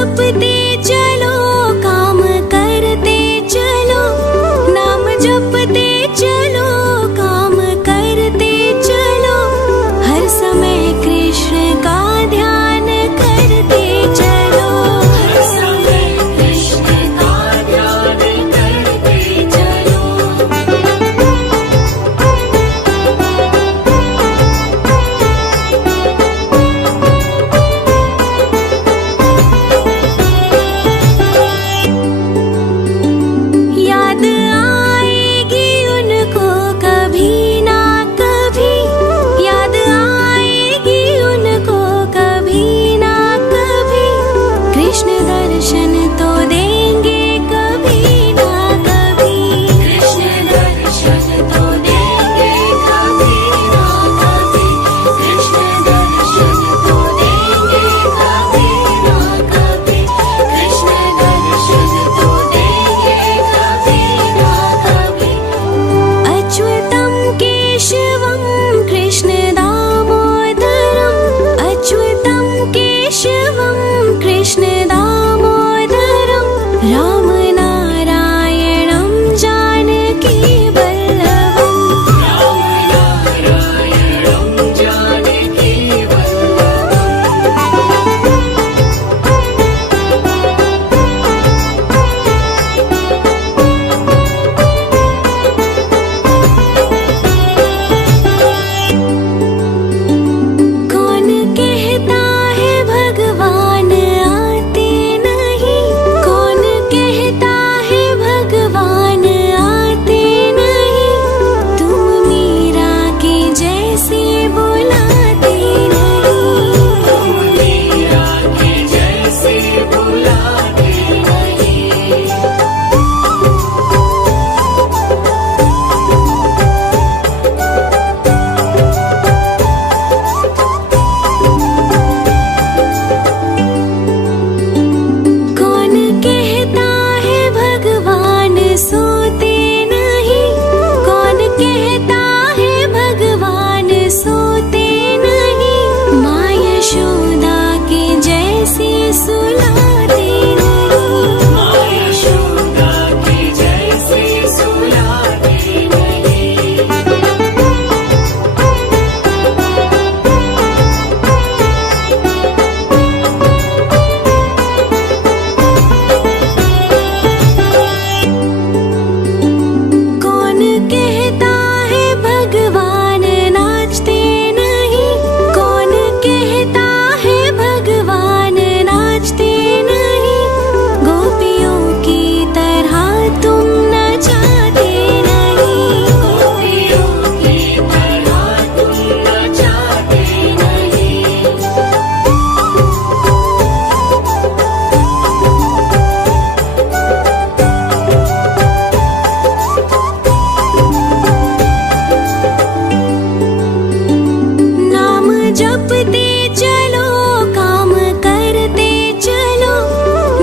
जपते चलो, काम करते चलो, नाम जपते चलो, काम करते चलो, हर समय कृष्ण का ध्यान करते चलो, हर समय कृष्ण का ध्यान करते चलो। याद आएगी उनको कभी ना कभी, याद आएगी उनको कभी ना कभी, कृष्ण दर्शन तो देंगे कभी ना कभी, कृष्ण दर्शन तो देंगे कभी ना कभी, कृष्ण दर्शन तो देंगे कभी ना कभी, कृष्ण दर्शन तो देंगे कभी ना कभी। अच्युतं केशवं कृष्ण दामोदरम्, अच्युतं केशवं कृष्ण दामोदरम्, राम नारायणं जानकी वल्लभम्, राम नारायणं जानकी कौन कहता है भगवान आते नहीं, कौन कहता है भगवान आते नहीं, तुम मीरा के जैसे बुलाते नहीं, तुम मीरा के जैसे बुलाते नहीं। कौन कहता है भगवान सोते नहीं, कौन कहता है भगवान सोते नहीं, माँ यशोदा के जैसे सुलाते नहीं, माँ यशोदा के जैसे सुलाते नहीं। कौन कहता है भगवान नाचते नहीं, कौन कहता है भगवान नाचते नहीं, गोपियों की तरह तुम नचाते नहीं, गोपियों की तरह तुम नचाते नहीं। नाम जपते चलो, काम करते चलो,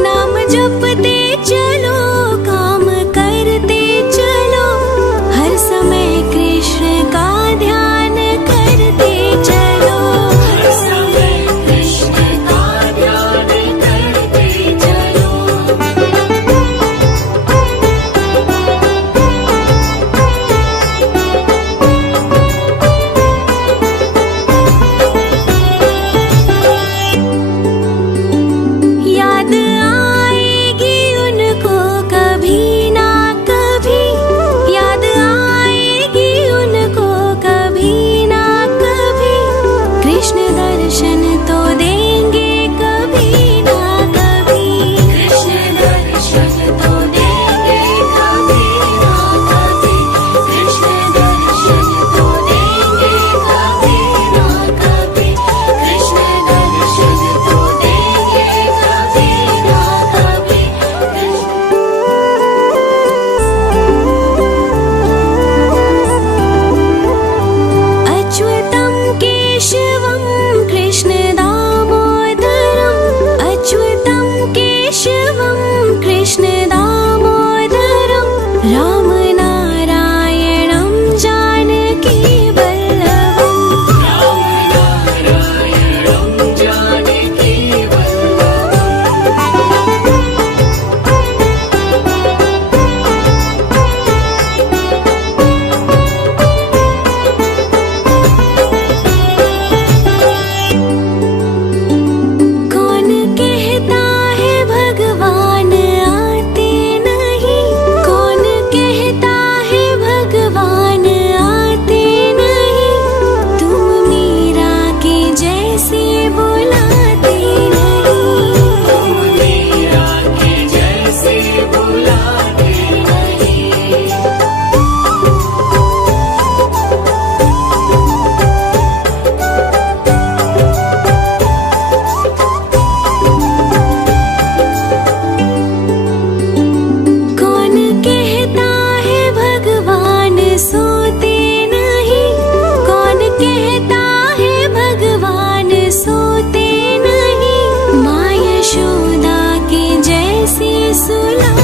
नाम जपते चलो, काम करते चलो, हर समय कृष्ण का ध्यान करते चलो, हर समय कृष्ण का ध्यान करते चलो। याद आएगी उनको सुला